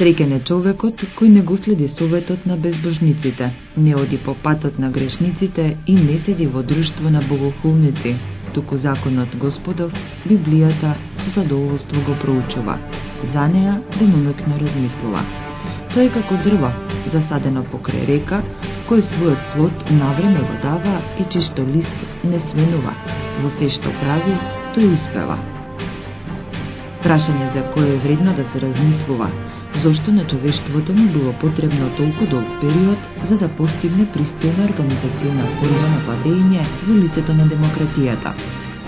Среќен е човекот кој не го следи советот на безбожниците, не оди по патот на грешниците и не седи во друштво на богохулници, туку законот Господов, Библијата, со задоволство го проучува. За неа денонокно размислува. Тој е како дрво, засадено покрај река, кој својот плод навреме го дава и чишто лист не свенува. Во се што прави, тој успева. Прашање за кое е вредно да се размислува. Зошто на човештвото му било потребно толку долг период за да постигне пристојна организациона форма на владење во лицето на демократијата?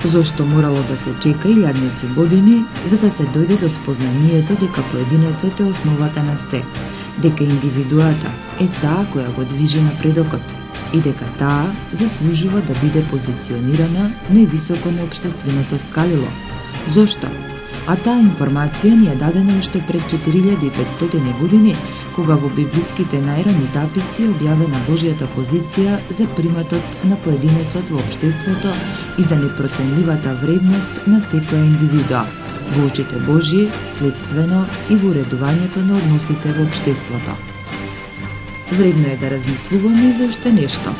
Зошто морало да се чека илјадници години за да се дојде до спознанието дека поединецот е основата на се, дека индивидуата е таа која го движи напредокот и дека таа заслужува да биде позиционирана највисоко на општественото скалило? Зошто? А таа информација ни е дадена уште пред 4500 години, кога во библиските најрани записи објавена Божјата позиција за приматот на поединецот во општеството и за непроценливата вредност на секоја индивидуа, во очите Божји, следствено и во уредувањето на односите во општеството. Вредно е да размислуваме и за уште нешто.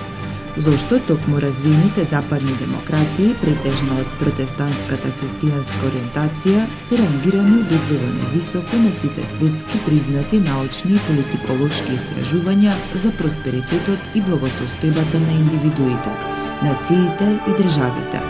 Зошто токму развиените западни демократии, претежно од протестантската христијанска ориентација, се рангирани удостоверно високо на сите светски признати научни и политиколошки истражувања за просперитетот и благосостојбата на индивидуите, нациите и државите?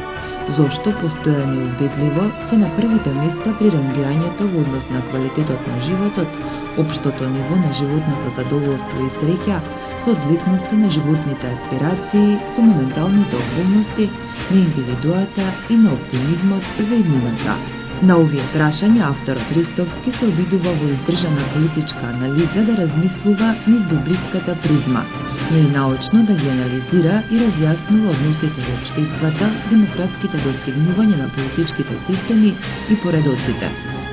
Зошто постојано и убедливо се на првите места при рангирањето во однос на квалитетот на животот, општото ниво на животното задоволство и среќа, соодветноста на животните аспирации со моменталните околности на индивидуата и на оптимизмот за иднината? На овие прашања авторот Ристовски се обидува во издржана политичка анализа да размислува низ библиската призма, но и научно да ги анализира и разјаснува односите во општествата, демократските достигнувања на политичките системи и поредоците,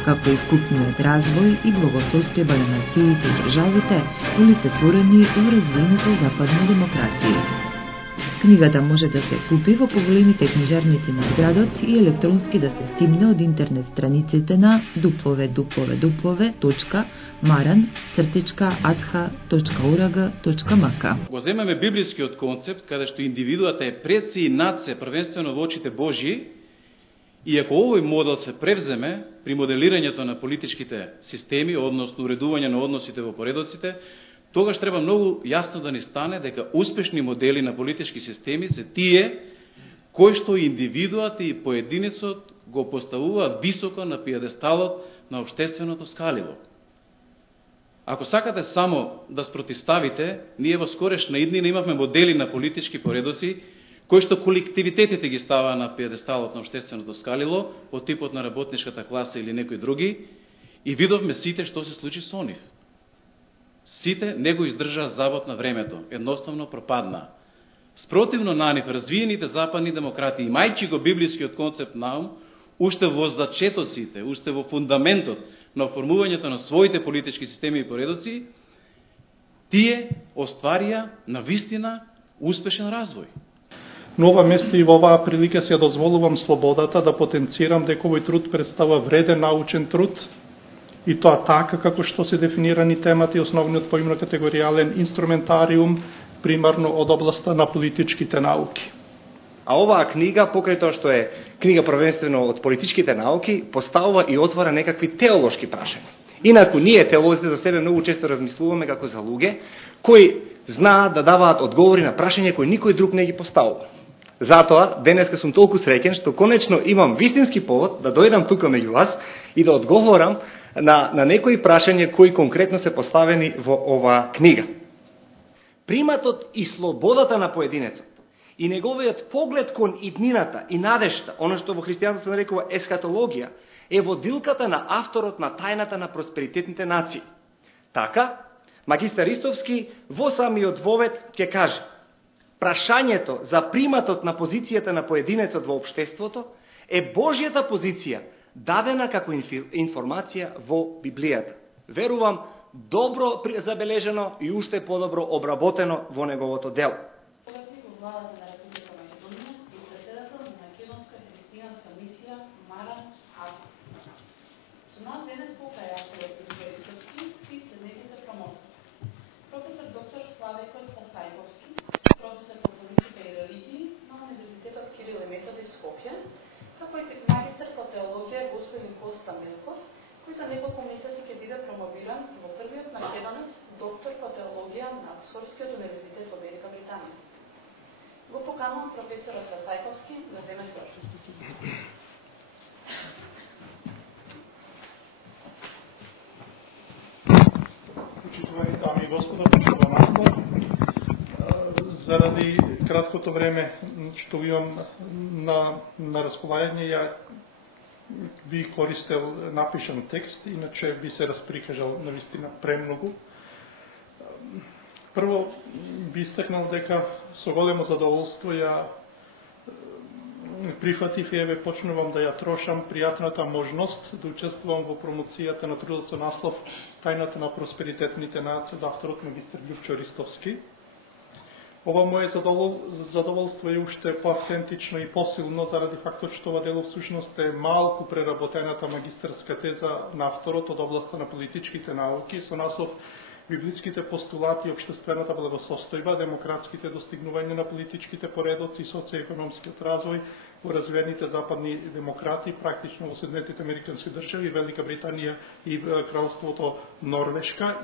како и вкупниот развој и благосостојба на нациите и државите, олицетворени во развиените западни демократии. Книгата може да се купи во поголемите книжарници на градот и електронски да се стимне од интернет страниците на www.maran-adha.org.mk. Го земеме библискиот концепт каде што индивидуата е пред се и над се првенствено во очите Божји, и ако овој модел се превземе при моделирањето на политичките системи, односно уредување на односите во поредоците, тогаш треба многу јасно да ни стане дека успешни модели на политички системи се тие кои што индивидуата и поединецот го поставуваат високо на пиедесталот на општественото скалило. Ако сакате само да спротиставите, ние во скорешна иднина имавме модели на политички поредоци кои што колективитетите ги става на пиедесталот на општественото скалило, од типот на работничката класа или некои други, и видовме сите што се случи со нив. Сите не го издржаа забот на времето, едноставно пропадна. Спротивно на нив, развиените западни демократии, имајќи го библискиот концепт на ум, уште во зачетоците, уште во фундаментот на оформувањето на своите политички системи и поредоци, тие остварија на вистина успешен развој. На ова место и во оваа прилика се дозволувам слободата да потенцирам дека овој труд представува вреден научен труд, и тоа така како што се дефинирани темата и основниот поимно-категоријален инструментариум, примарно од областа на политичките науки. А оваа книга, покрај тоа што е книга првенствено од политичките науки, поставува и отвара некакви теолошки прашања. Инаку ние теолозите за себе многу често размислуваме како за луѓе кои знаат да даваат одговори на прашања кои никој друг не ги поставува. Затоа, денеска сум толку среќен што конечно имам вистински повод да дојдам тука меѓу вас и да одговорам на некои прашања кои конкретно се поставени во оваа книга. Приматот и слободата на поединецот и неговиот поглед кон иднината и надежта, оно што во христијанството се нарекува есхатологија, е водилката на авторот на тајната на просперитетните нации. Така, магистар Ристовски во самиот вовед ќе каже: прашањето за приматот на позицијата на поединецот во општеството е Божјата позиција, дадена како информација во Библијата. Верувам, добро забележено и уште подобро обработено во неговото дело. за неколку месеци ќе биде промовиран во првиот македонец доктор по теологија на Оксфордскиот универзитет во Велика Британија. Го поканувам професорот Расајковски да земе збор. Почитувани дами и господа, почитуваноста, заради краткото време што имам на располагање, ја би користел напишан текст, иначе би се расприкажал навистина премногу. Прво би истакнал дека со големо задоволство ја прифатив и еве почнувам да ја трошам пријатната можност да учествувам во промоцијата на трудот со наслов Тајната на просперитетните нации од авторот магистар Љупчо Ристовски. Ова моје задоволство е уште поавтентично и посилно заради фактот што ова дело всушност е малку преработената магистарска теза на авторот од областа на политичките науки со наслов Библиските постулати и општествената благосостојба, демократските достигнувања на политичките поредоци и социјекономскиот развој во развиените западни демократи, практично во Соединетите Американски држави, Велика Британија и Кралството Норвешка,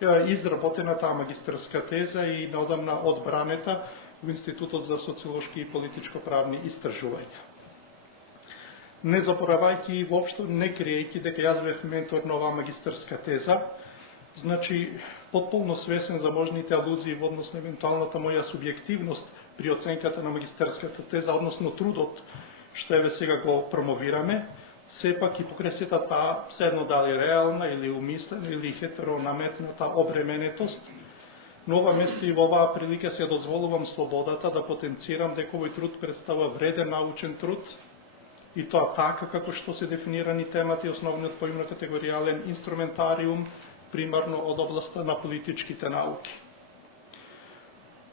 изработена таа магистарска теза и наодамна одбранета во Институтот за социолошки и политичко-правни истражувања. Не заборавајќи и воопшто не криејќи дека јас бев ментор на оваа магистарска теза, значи потполно свесен за можните алузии во однос на евентуалната моја субјективност при оценката на магистарската теза, односно трудот што еве сега го промовираме, сепак и покрај сета таа седно дали реална или умислена или хетеронаметната обременетост, но ова место и во оваа прилика се дозволувам слободата да потенцирам дека овој труд представува вреден научен труд, и тоа така како што се дефинирани темати и основниот поим на категоријален инструментариум, примарно од областа на политичките науки.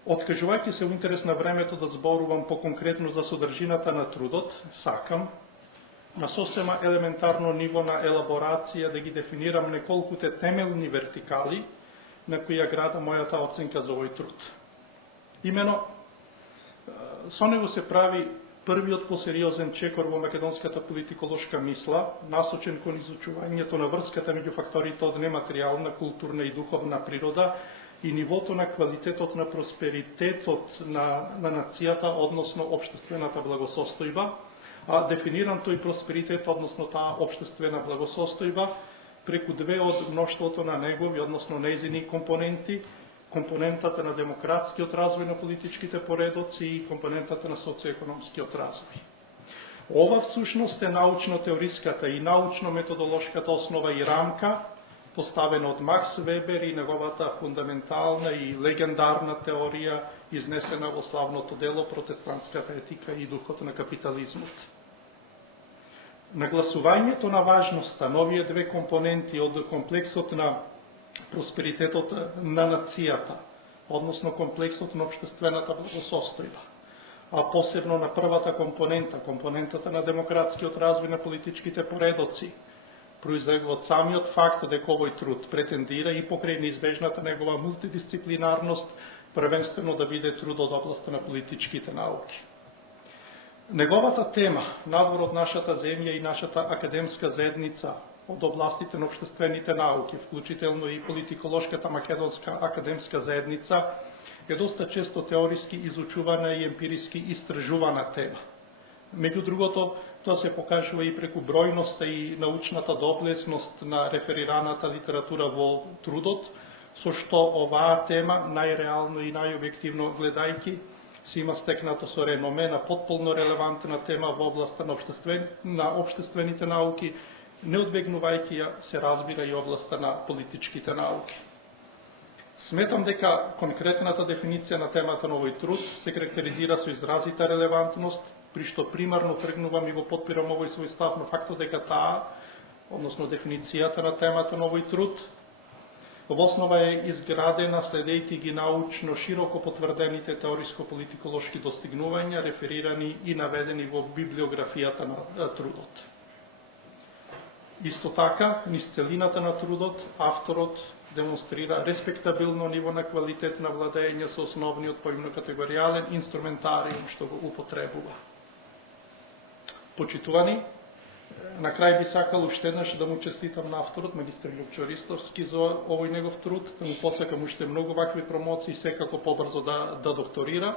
Откажувајќи се во интерес на времето да зборувам по-конкретно за содржината на трудот, сакам на сосема елементарно ниво на елаборација да ги дефинирам неколкуте темелни вертикали на кои ја града мојата оценка за овој труд. Имено, со него се прави првиот посериозен чекор во македонската политиколошка мисла, насочен кон изучувањето на врската меѓу факторите од нематеријална, културна и духовна природа и нивото на квалитетот на просперитетот на нацијата, односно општествената благосостојба, а дефиниран тој просперитет, односно таа општествена благосостојба, преку две од мноштвото на негови, односно нејзини компоненти, компонентата на демократскиот развој на политичките поредоци и компонентата на социјекономскиот развој. Ова всушност е научно-теориската и научно-методолошката основа и рамка, поставена од Макс Вебер и неговата фундаментална и легендарна теорија, изнесена во славното дело Протестантската етика и духот на капитализмот. Нагласувањето на важноста на овие две компоненти од комплексот на просперитетот на нацијата, односно комплексот на општествената благосостојба, а посебно на првата компонента, компонентата на демократскиот развој на политичките поредоци, произлегува од самиот факт дека овој труд претендира и покрај неизбежната негова мултидисциплинарност, првенствено да биде труд од областа на политичките науки. Неговата тема, надвор од нашата земја и нашата академска заедница, од областите на општествените науки, вклучително и политиколошката македонска академска заедница, е доста често теориски изучувана и емпириски истражувана тема. Меѓу другото, тоа се покажува и преку бројноста и научната доблесност на реферираната литература во трудот, со што оваа тема, најреално и најобјективно гледајќи, се има стекнато со реноме на потполно релевантна тема во областа на општествените науки, не одбегнувајќи ја се разбира и областа на политичките науки. Сметам дека конкретната дефиниција на темата на овој труд се карактеризира со изразита релевантност, при што примарно тргнувам и го потпирам овој свој став на фактот дека таа, односно дефиницијата на темата на овој труд, во основа е изградена следејќи ги научно широко потврдените теориско-политиколошки достигнувања, реферирани и наведени во библиографијата на трудот. Исто така, низ целината на трудот, авторот демонстрира респектабилно ниво на квалитет на владење со основниот поимно-категоријален инструментариум што го употребува. Почитувани, На крај би сакал уште еднаш да му честитам на авторот, магистар Лјупчо Ристовски, за овој негов труд, да му посакам уште многу вакви промоции, секако побрзо да докторира.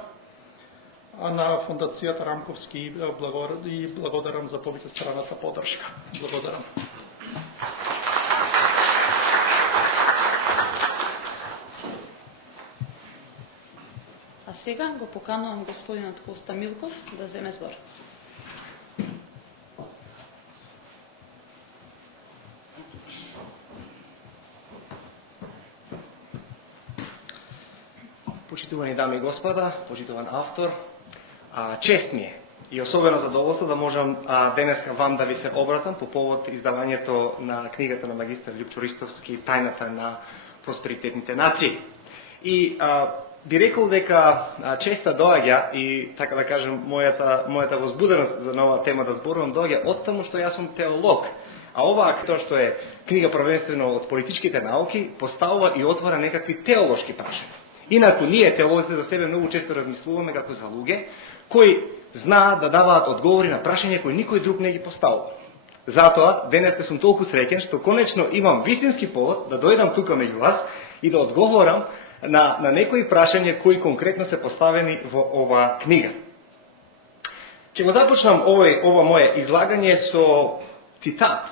А на Фондацијата Рамковски и благодарам за повеќестраната поддршка. Благодарам. А сега го поканувам господинот Коста Милков да земе збор. Почитувани дами и господа, почитуван автор, чест ми е и особено задоволство да можам денеска вам да ви се обратам по повод издавањето на книгата на магистар Лјупчо Ристовски Тајната на просперитетните нации. И би рекол дека честа доаѓа и така да кажем мојата возбуденост за нова тема да зборувам доаѓа од таму што јас сум теолог. А оваа тоа што е книга првенствено од политичките науки поставува и отвара некакви теолошки прашања. Инаку ние теолозите за себе многу често размислуваме како за луѓе кои знаат да даваат одговори на прашања кои никој друг не ги поставува. Затоа денеска сум толку среќен што конечно имам вистински повод да дојдам тука меѓу вас и да одговорам на некои прашања кои конкретно се поставени во оваа книга. Ќе го започнам ова мое излагање со цитат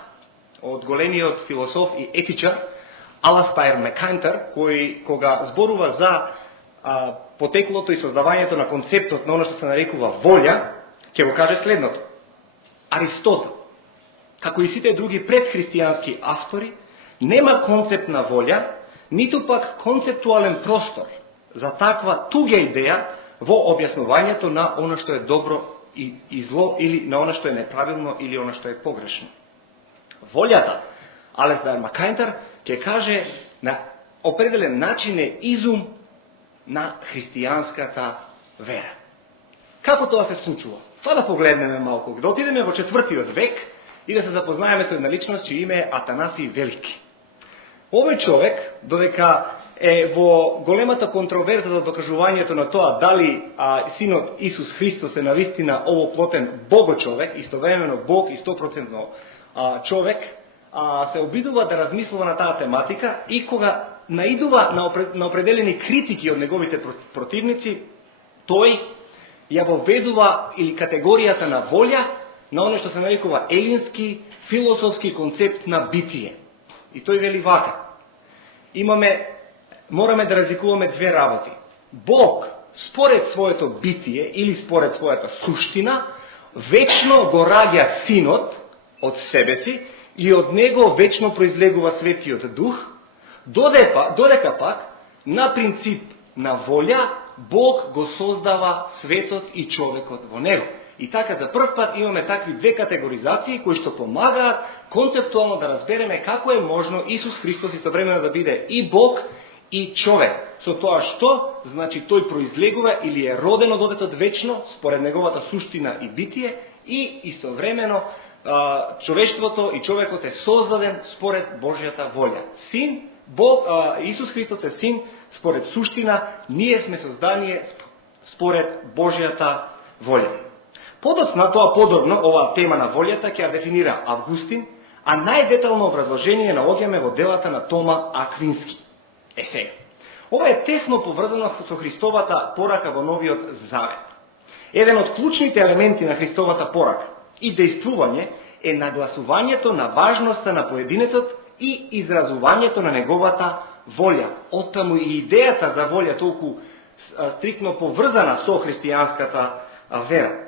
од големиот философ и етичар Аластаир Макентар, кој кога зборува за потеклото и создавањето на концептот на оно што се нарекува волја, ќе го каже следното. Аристотел, како и сите други предхристијански автори, нема концепт на волја, ниту пак концептуален простор за таква туѓа идеја во објаснувањето на оно што е добро и зло, или на оно што е неправилно, или оно што е погрешно. Волјата, Аластаир Макентар, ќе каже на определен начин е изум на христијанската вера. Како тоа се случува? Тоа да погледнеме малку, да отидеме во 4 век и да се запознаеме со една личност чие име е Атанасий Велики. Овој човек, додека е во големата контроверза за докажувањето на тоа дали синот Исус Христос е навистина овоплотен богочовек, истовремено Бог и 100% човек, се обидува да размислува на таа тематика и кога наидува на определени критики од неговите противници, тој ја воведува или категоријата на волја на оно што се нарекува елински философски концепт на битие. И тој вели вака: мораме да разликуваме две работи. Бог, според своето битие или според својата суштина, вечно го раѓа синот од себе си и од него вечно произлегува Светиот Дух, додека пак, на принцип на волја, Бог го создава светот и човекот во него. И така за прв пат имаме такви две категоризации кои што помагаат концептуално да разбереме како е можно Исус Христос истовремено да биде и Бог и човек. Со тоа што, значи тој произлегува или е роден од Отецот вечно, според неговата суштина и битие, и истовремено човештвото и човекот е создаден според Божјата волја. Син, Бог, Исус Христос е син според суштина, ние сме создание според Божјата волја. Подоцна тоа подробно, оваа тема на волјата ќе ја дефинира Августин, а најдетално образложение наоѓаме во делата на Тома Аквински. Сега, ова е тесно поврзано со Христовата порака во Новиот Завет. Еден од клучните елементи на Христовата порака и дејствување е нагласувањето на важноста на поединецот и изразувањето на неговата волја. Оттаму и идејата за волја толку стриктно поврзана со христијанската вера.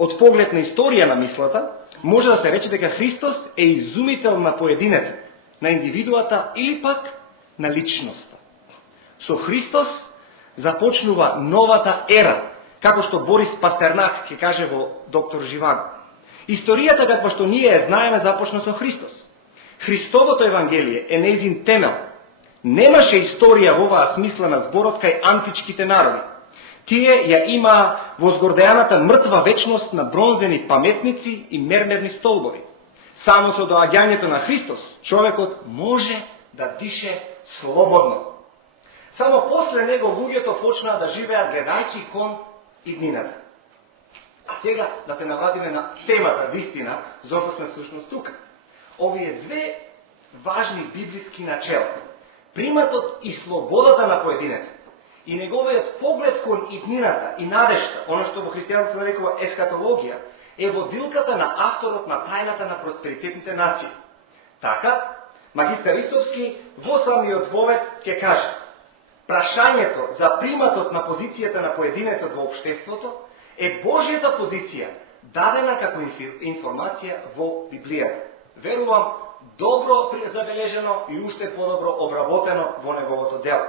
Од поглед на историја на мислата, може да се рече дека Христос е изумител на поединецот, на индивидуата или пак на личноста. Со Христос започнува новата ера, како што Борис Пастернак ќе каже во Доктор Живаго. Историјата како што ние ја знаеме започна со Христос. Христовото Евангелие е нејзин темел. Немаше историја во оваа смисла на зборот кај античките народи. Тие ја има возгордеаната мртва вечност на бронзени паметници и мермерни столбови. Само со доаѓањето на Христос, човекот може да дише слободно. Само после него луѓето почнаа да живеат гледајќи кон иднината. Сега да се навратиме на темата, вистина, зошто сме всушност тука. Овие две важни библиски начела, приматот и слободата на поединецот, и неговиот поглед кон иднината и надежта, оно што во христијанството се нарекува есхатологија, е водилката на авторот на тајната на просперитетните нации. Така, магистар Ристовски во самиот вовед ќе каже: прашањето за приматот на позицијата на поединецот во општеството е Божјата позиција, дадена како информација во Библијата. Верувам, добро забележено и уште подобро обработено во неговото дело.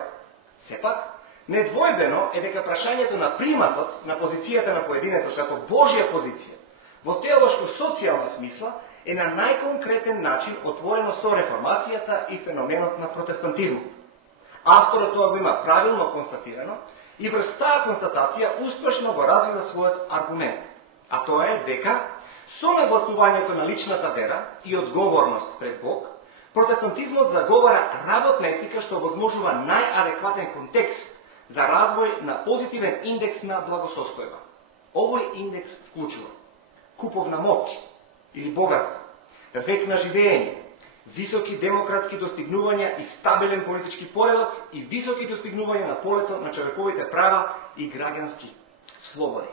Сепак, недвојбено е дека прашањето на приматот на позицијата на поединецот како Божја позиција во теолошко-социјална смисла е на најконкретен начин отворено со реформацијата и феноменот на протестантизмот. Авторот тоа го има правилно констатирано и врз таа констатација успешно го развива својот аргумент, а тоа е дека со нагласувањето на личната вера и одговорност пред Бог, протестантизмот заговара работна етика што возможува најадекватен контекст за развој на позитивен индекс на благосостојба. Овој индекс вклучува куповна моќ или богатство, век на живење, високи демократски достигнувања и стабилен политички поредок и високи достигнувања на полето на човековите права и граѓански слободи.